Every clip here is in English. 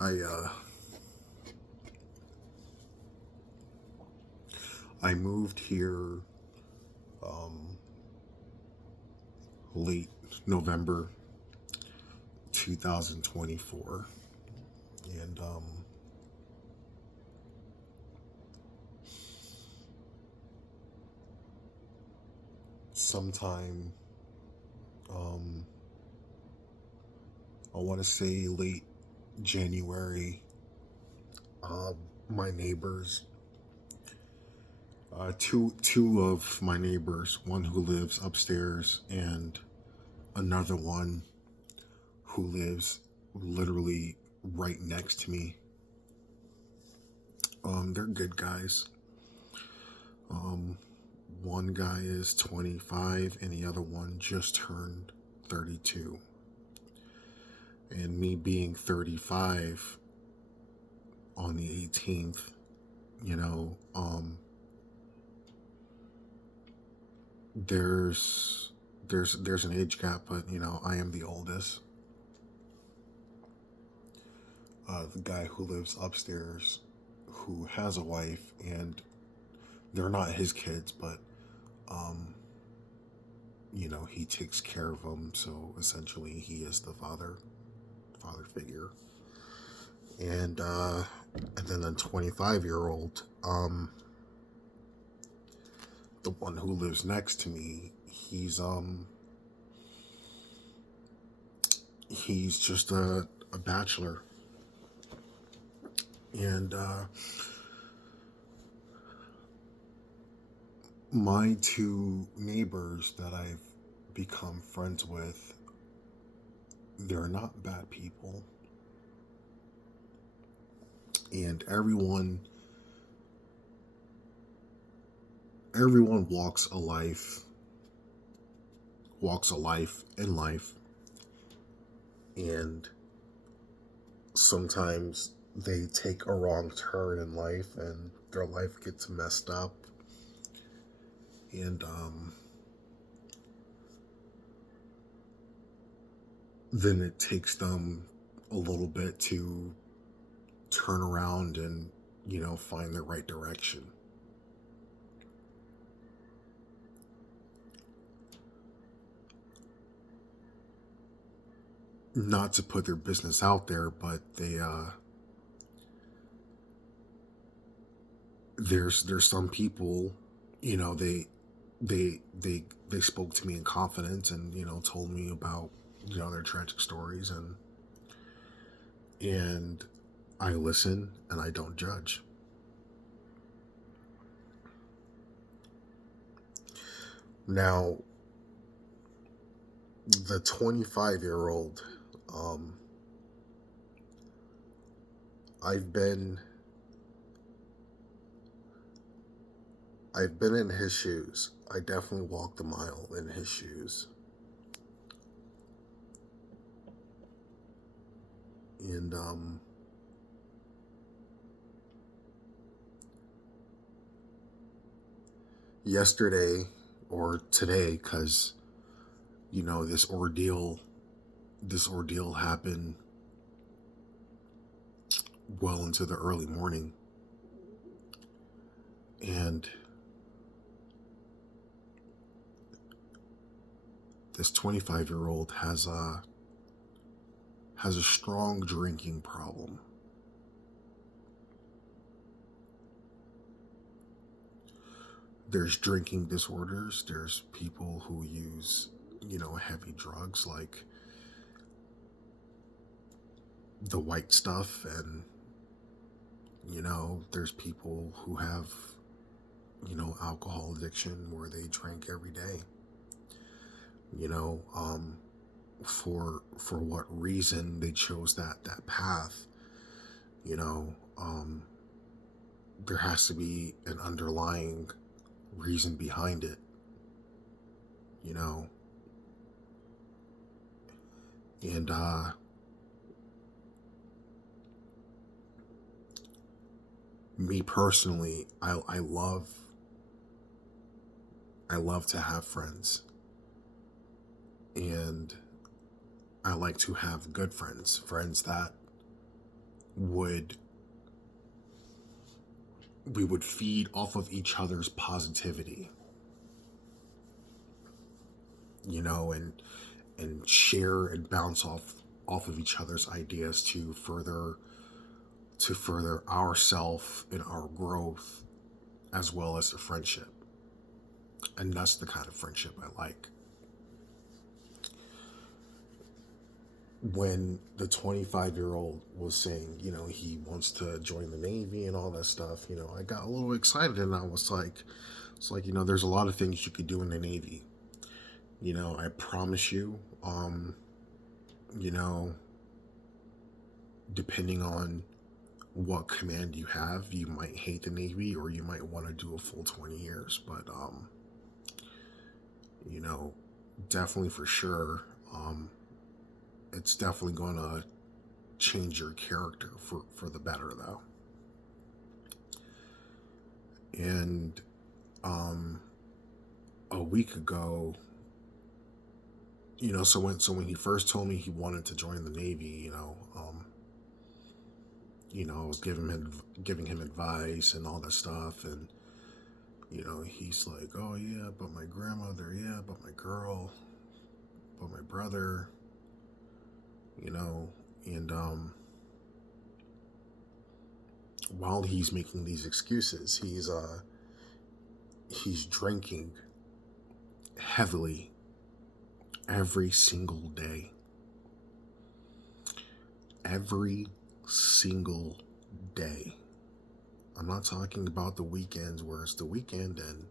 I I moved here um, late November 2024, and sometime um, I want to say late January, uh, my neighbors, two of my neighbors, one who lives upstairs and another one who lives literally right next to me. They're good guys. Um, One guy is 25 and the other one just turned 32. And me being 35 on the 18th, you know, there's there's an age gap, but I am the oldest. The guy who lives upstairs, who has a wife, and they're not his kids, but um, he takes care of them. So essentially, he is the father figure. And then the 25-year-old, the one who lives next to me, he's just a bachelor. And my two neighbors that I've become friends with, they're not bad people. And everyone walks a life in life, and sometimes they take a wrong turn in life and their life gets messed up. And then it takes them a little bit to turn around and find the right direction. Not to put their business out there, but there's some people, you know they they spoke to me in confidence and told me about their tragic stories, and I listen and I don't judge. Now, the 25-year-old, um, I've been I've been in his shoes. I definitely walked the mile in his shoes. And yesterday or today, because this ordeal happened well into the early morning, and this 25-year-old has a strong drinking problem. There's drinking disorders. There's people who use heavy drugs like the white stuff, and there's people who have alcohol addiction where they drink every day. you know um for what reason they chose that path. you know um there has to be an underlying reason behind it. you know and Me personally, I love to have friends, and I like to have good friends, friends that would we would feed off of each other's positivity, you know, and share and bounce off of each other's ideas to further ourself and our growth, as well as the friendship. And that's the kind of friendship I like. When the 25-year-old was saying, you know, he wants to join the Navy and all that stuff, you know, I got a little excited, and I was like, it's like, you know, there's a lot of things you could do in the Navy. You know, I promise you, you know, depending on what command you have, you might hate the Navy, or you might want to do a full 20 years. But, you know, definitely for sure, it's definitely going to change your character for the better, though. And a week ago, you know, so when he first told me he wanted to join the Navy, you know, I was giving him advice and all that stuff, and you know, he's like, oh yeah, but my grandmother, yeah, but my girl, but my brother, you know, and while he's making these excuses, he's drinking heavily every single day. Every single day. I'm not talking about the weekends where it's the weekend and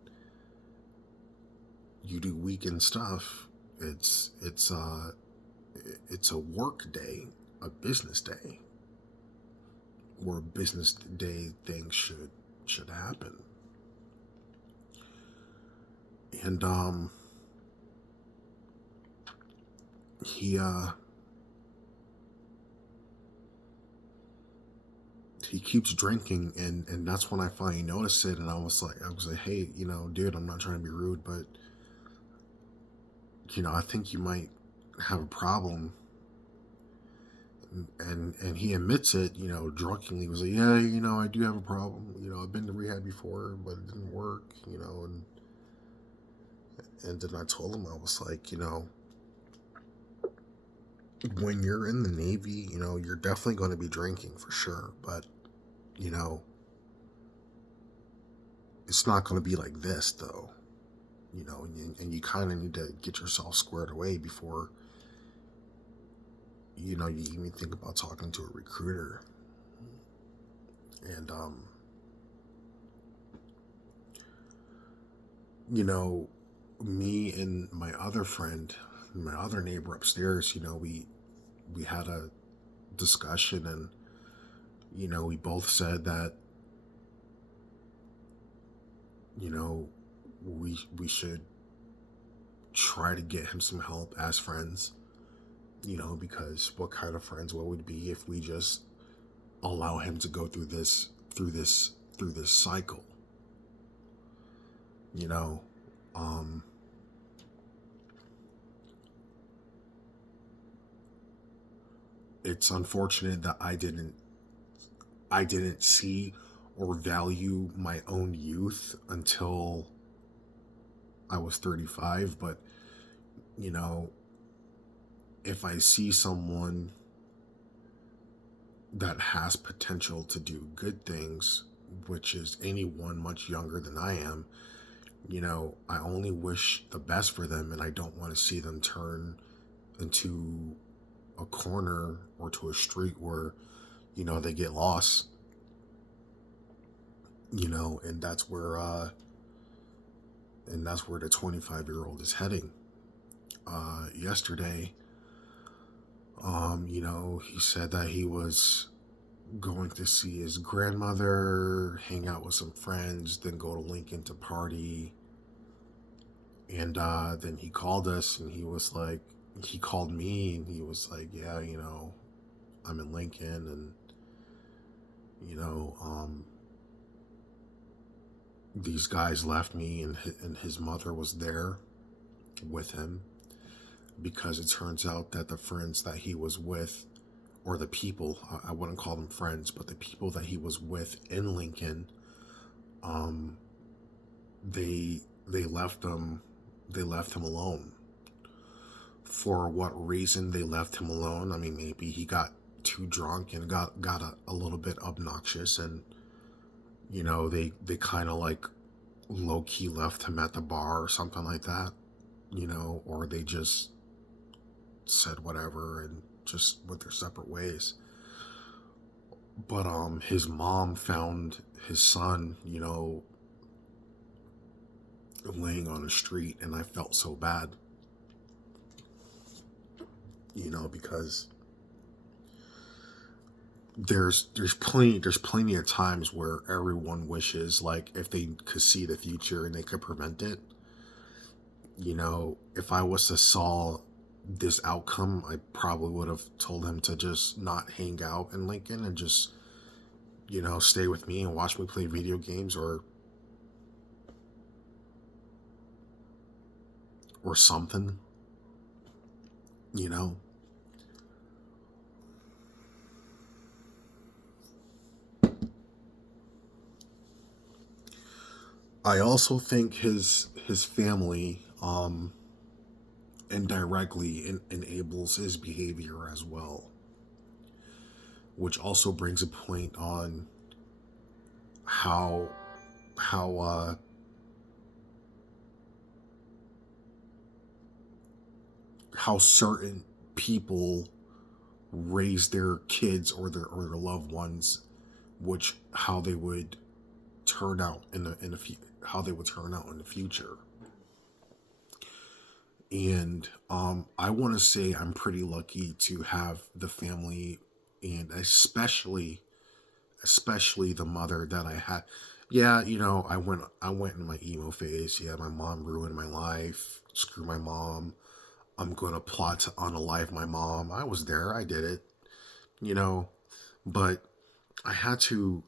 you do weekend stuff. It's a work day, a business day, where business day things should happen. And he keeps drinking, and that's when I finally noticed it, and I was like, hey, you know, dude, I'm not trying to be rude, but you know, I think you might have a problem. And he admits it, you know, drunkenly. He was like, yeah, you know, I do have a problem. You know, I've been to rehab before, but it didn't work, you know, and then I told him, I was like, you know, when you're in the Navy, you know, you're definitely going to be drinking for sure, but you know, it's not going to be like this, though. You know, and you kind of need to get yourself squared away before, you know, you even think about talking to a recruiter. And you know, me and my other friend, my other neighbor upstairs, you know, we had a discussion, and you know, we both said that, you know, we should try to get him some help as friends, you know, because what kind of friends would we be if we just allow him to go through this cycle, you know. It's unfortunate that I didn't see or value my own youth until I was 35. But you know, if I see someone that has potential to do good things, which is anyone much younger than I am, you know, I only wish the best for them, and I don't want to see them turn into a corner or to a street where, you know, they get lost, you know, and that's where the 25-year-old is heading. Yesterday, you know, he said that he was going to see his grandmother, hang out with some friends, then go to Lincoln to party. And then he called us, and he called me, and he was like, yeah, you know, I'm in Lincoln, and you know, these guys left me, and his mother was there with him, because it turns out that the friends that he was with or the people, I wouldn't call them friends, but the people that he was with in Lincoln, um, they left him alone. For what reason they left him alone? I mean, maybe he got too drunk and got a little bit obnoxious, and they kind of like low key left him at the bar or something like that, or they just said whatever and just went their separate ways. But his mom found his son, laying on the street, and I felt so bad, because there's plenty of times where everyone wishes, like, if they could see the future and they could prevent it. If I was to saw this outcome, I probably would have told him to just not hang out in Lincoln and just, stay with me and watch me play video games or something, you know. I also think his family indirectly enables his behavior as well, which also brings a point on how how uh how certain people raise their kids or their loved ones, which how they would turn out how they would turn out in the future. And I want to say I'm pretty lucky to have the family, and especially the mother that I had. Yeah, I went in my emo phase. Yeah, my mom ruined my life. Screw my mom. I'm gonna plot to unalive my mom. I was there. I did it. You know, but I had to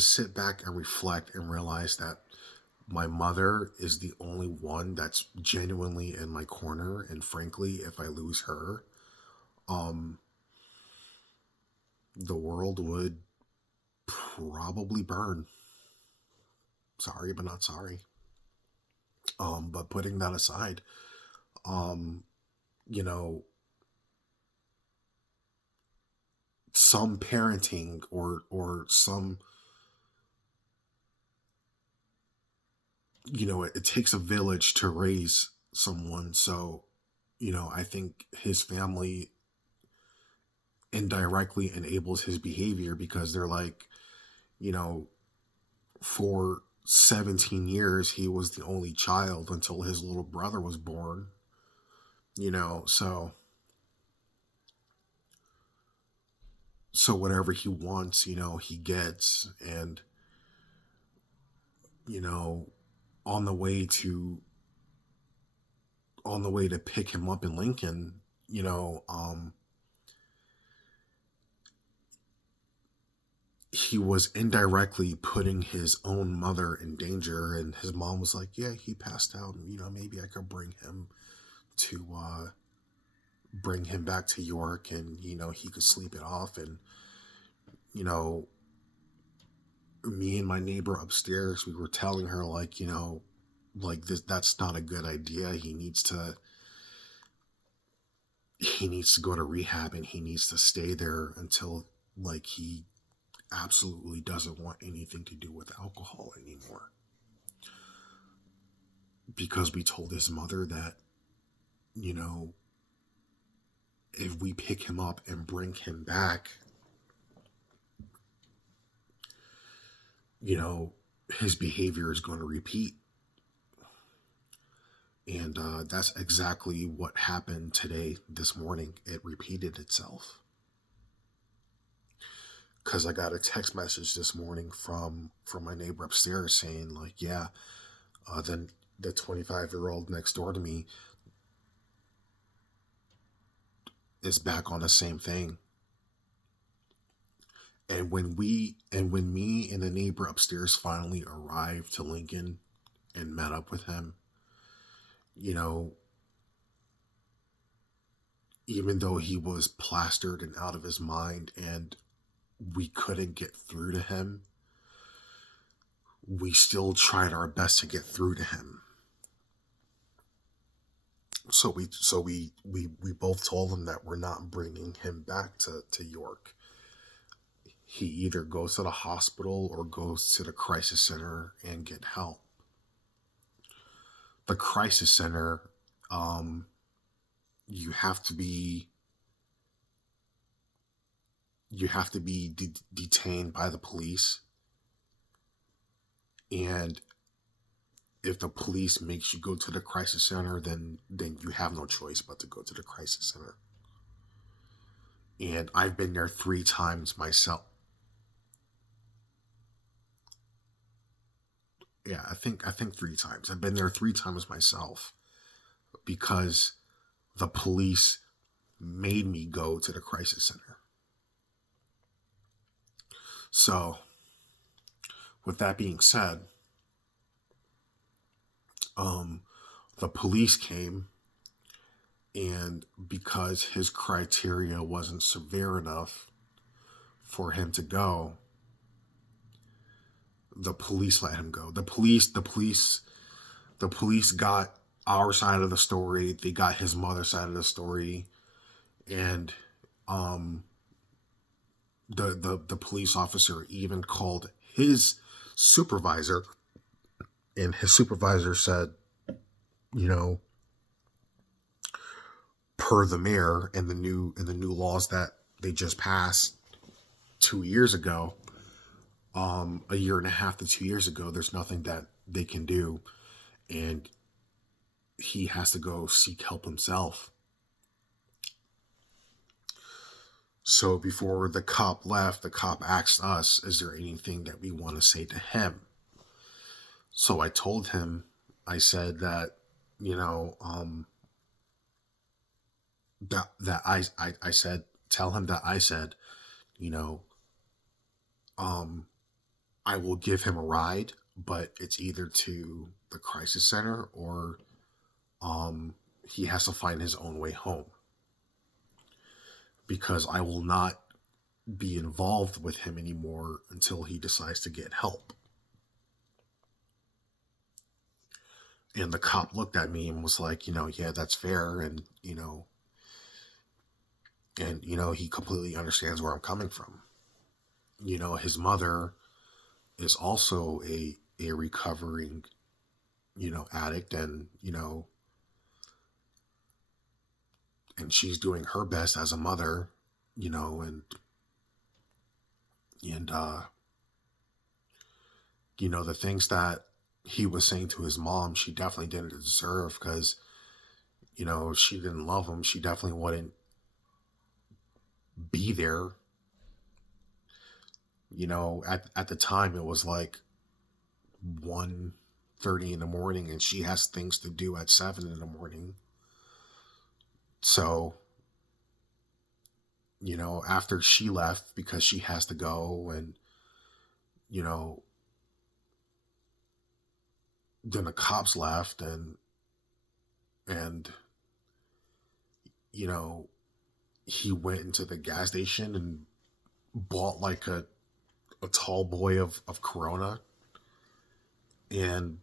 sit back and reflect and realize that my mother is the only one that's genuinely in my corner, and frankly, if I lose her, um the world would probably burn. Sorry, but not sorry. But putting that aside, um you know some parenting or some, it takes a village to raise someone. So I think his family indirectly enables his behavior, because they're like, you know for 17 years he was the only child until his little brother was born. So whatever he wants, he gets. And you know on the way to pick him up in Lincoln, he was indirectly putting his own mother in danger. And his mom was like, yeah, he passed out, maybe I could to bring him back to York, and he could sleep it off. And you know me and my neighbor upstairs, we were telling her, like, like, this, that's not a good idea. He needs to go to rehab, and he needs to stay there until, like, he absolutely doesn't want anything to do with alcohol anymore. Because we told his mother that, you know if we pick him up and bring him back, you know his behavior is going to repeat. And that's exactly what happened today, this morning. It repeated itself. Because I got a text message this morning from my neighbor upstairs saying, like, yeah, then the 25-year-old next door to me is back on the same thing. And when me and the neighbor upstairs finally arrived to Lincoln and met up with him, you know even though he was plastered and out of his mind and we couldn't get through to him, we still tried our best to get through to him. So we both told him that we're not bringing him back to York. He either goes to the hospital or goes to the crisis center and get help. The crisis center, um, you have to be detained by the police, and if the police makes you go to the crisis center, then you have no choice but to go to the crisis center. And I've been there 3 times myself. Yeah, I think 3 times. I've been there 3 times myself because the police made me go to the crisis center. So, with that being said, um, the police came, and because his criteria wasn't severe enough for him to go, the police let him go. The police got our side of the story. They got his mother's side of the story, and um, the police officer even called his supervisor, and his supervisor said, you know, per the mayor and the new laws that they just passed 2 years ago, a year and a half to 2 years ago, there's nothing that they can do, and he has to go seek help himself. So before the cop left, the cop asked us, is there anything that we want to say to him? So I told him, I said that, you know, that I said, tell him that I said, you know, um, I will give him a ride, but it's either to the crisis center or um, he has to find his own way home, because I will not be involved with him anymore until he decides to get help. And the cop looked at me and was like, yeah, that's fair. And he completely understands where I'm coming from. His mother is also a recovering, addict, and she's doing her best as a mother, and the things that he was saying to his mom, she definitely didn't deserve, because, if she didn't love him, she definitely wouldn't be there. At the time it was like 1:30 in the morning, and she has things to do at 7 in the morning. So, after she left, because she has to go, and, you know, then the cops left, and, you know, he went into the gas station and bought like a tall boy of Corona, and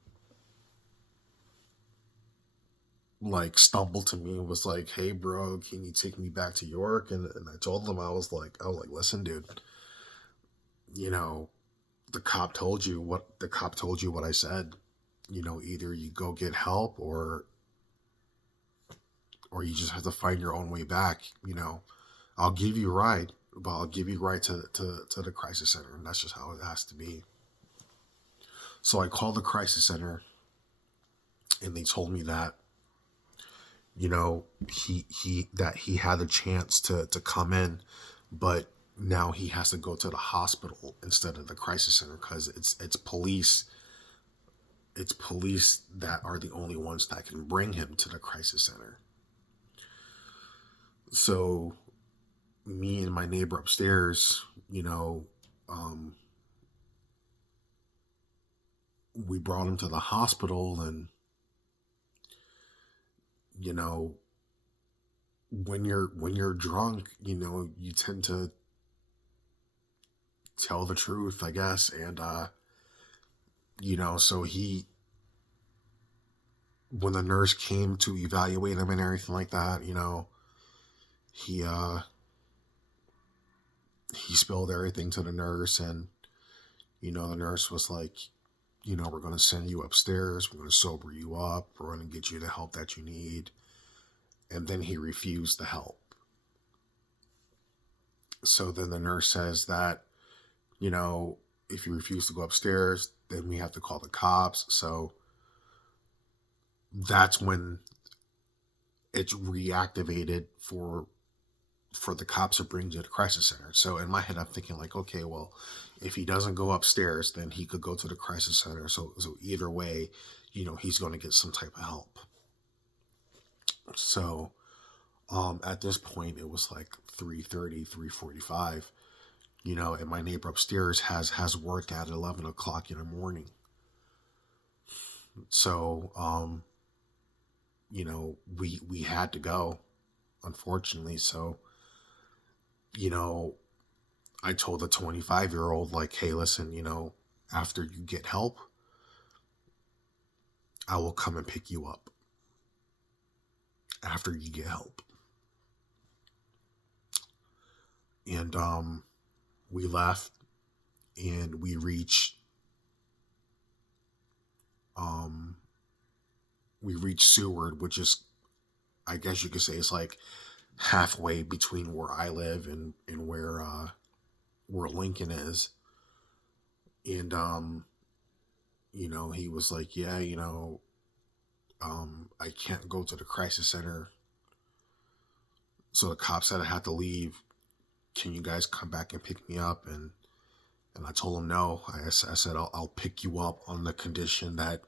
like stumbled to me and was like, hey bro, can you take me back to York? And I told him, I was like, listen, dude, you know, the cop told you what I said. Either you go get help, or you just have to find your own way back. I'll give you a ride, but I'll give you a ride to the crisis center, and that's just how it has to be. So I called the crisis center, and they told me that, he had a chance to come in, but now he has to go to the hospital instead of the crisis center, because it's police that are the only ones that can bring him to the crisis center. So me and my neighbor upstairs, um, we brought him to the hospital, and you know when you're drunk, you tend to tell the truth, I guess. And so he when the nurse came to evaluate him and everything like that, he he spilled everything to the nurse. And the nurse was like, we're going to send you upstairs, we're going to sober you up, we're going to get you the help that you need. And then he refused the help. So then the nurse says that, if you refuse to go upstairs, then we have to call the cops. So that's when it's reactivated for the cops to bring you to the crisis center. So in my head, I'm thinking like, okay, well, if he doesn't go upstairs, then he could go to the crisis center. So either way, he's going to get some type of help. So at this point, it was like 3:30, 3:45, and my neighbor upstairs has work at 11 o'clock in the morning. So, we had to go, unfortunately. So, you know, I told the 25-year-old, like, hey, listen, after you get help, I will come and pick you up after you get help. And we left, and we reached Seward, which is, I guess you could say, it's like halfway between where I live and where Lincoln is. And he was like, yeah, I can't go to the crisis center, so the cop said I had to leave. Can you guys come back and pick me up? And I told him no. I said I'll pick you up on the condition that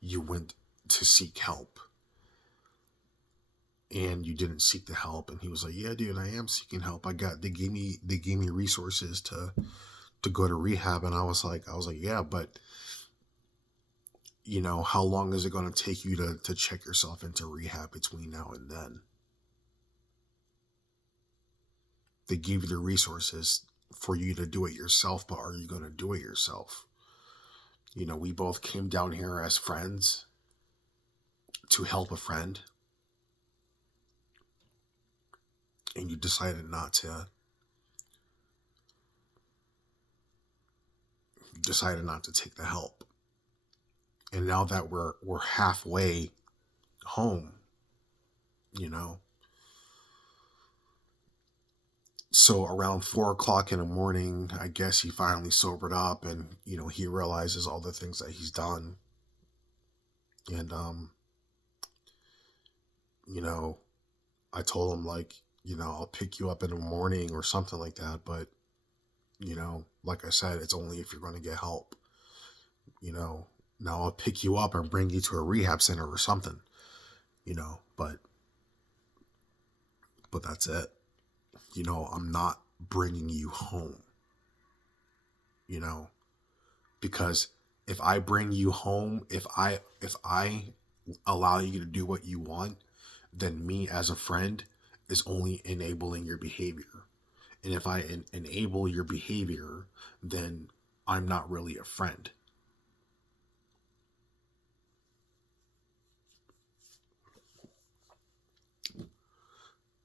you went to seek help and you didn't seek the help. And he was like, yeah, dude, I am seeking help. They gave me resources to go to rehab. And I was like, yeah, but how long is it going to take you to check yourself into rehab between now and then? They give you the resources for you to do it yourself, but are you going to do it yourself? We both came down here as friends to help a friend, and you decided not to. You decided not to take the help. And now that we're halfway home, so around 4 o'clock in the morning, I guess he finally sobered up, and he realizes all the things that he's done. And I told him, like, I'll pick you up in the morning or something like that, but like I said, it's only if you're going to get help. Now I'll pick you up and bring you to a rehab center or something, but that's it. I'm not bringing you home, because if I bring you home, if I allow you to do what you want, then me as a friend is only enabling your behavior. And if I enable your behavior, then I'm not really a friend.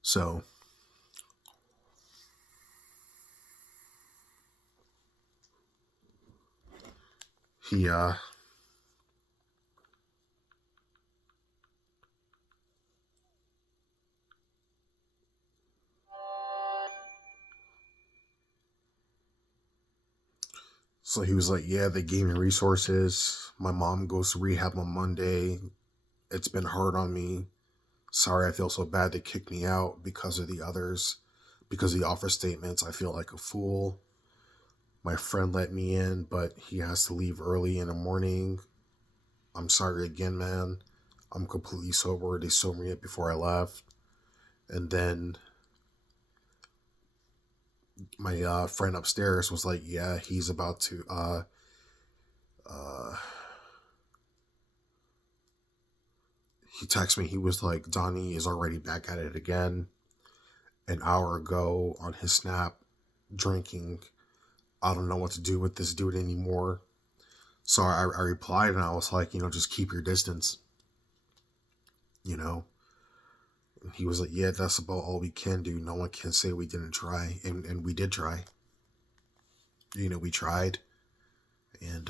So he he was like, yeah, they gave me resources. My mom goes to rehab on Monday. It's been hard on me. Sorry, I feel so bad they kicked me out because of the others. Because of the offer statements, I feel like a fool. My friend let me in, but he has to leave early in the morning. I'm sorry again, man. I'm completely sober. They sobered me up before I left. And then my friend upstairs was like, yeah, he's about to he texted me. He was like, Donnie is already back at it again. an hour ago on his snap drinking. I don't know what to do with this dude anymore. So I replied and I was like, just keep your distance. You know, he was like, yeah, that's about all we can do. No one can say we didn't try. And we did try. We tried. And,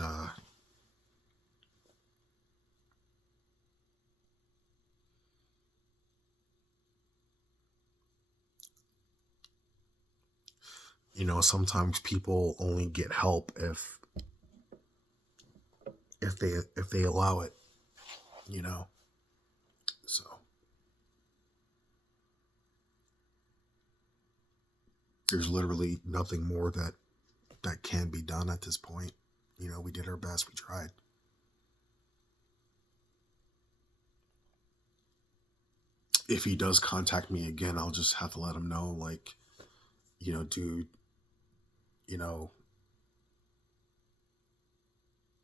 sometimes people only get help if they allow it, you know. So there's literally nothing more that can be done at this point. We did our best, we tried. If he does contact me again, I'll just have to let him know, like, dude, you know,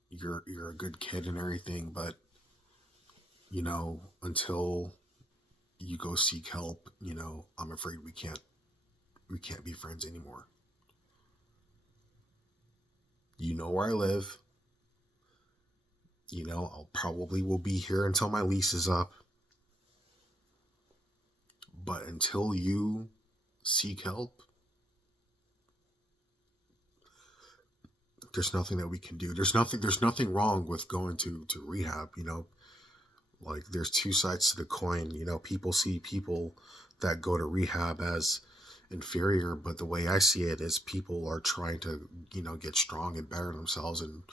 you're a good kid and everything, but until you go seek help, I'm afraid we can't be friends anymore. You know where I live. I'll probably will be here until my lease is up. But until you seek help, there's nothing that we can do. There's nothing wrong with going to rehab, like there's two sides to the coin. People see people that go to rehab as inferior, but the way I see it is people are trying to, get strong and better themselves, and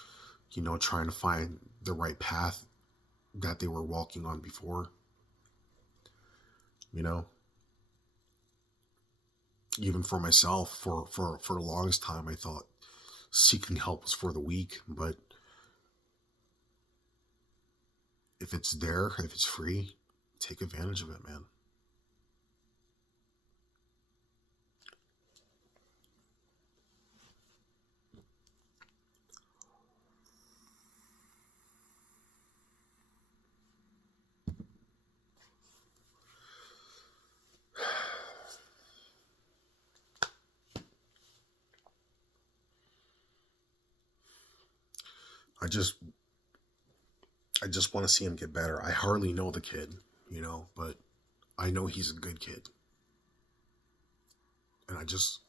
trying to find the right path that they were walking on before. you know Even for myself, for the longest time, I thought seeking help was for the weak. But if it's there, if it's free, take advantage of it, man. I just I just want to see him get better. I hardly know the kid, but I know he's a good kid, and I just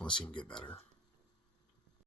want to see him get better.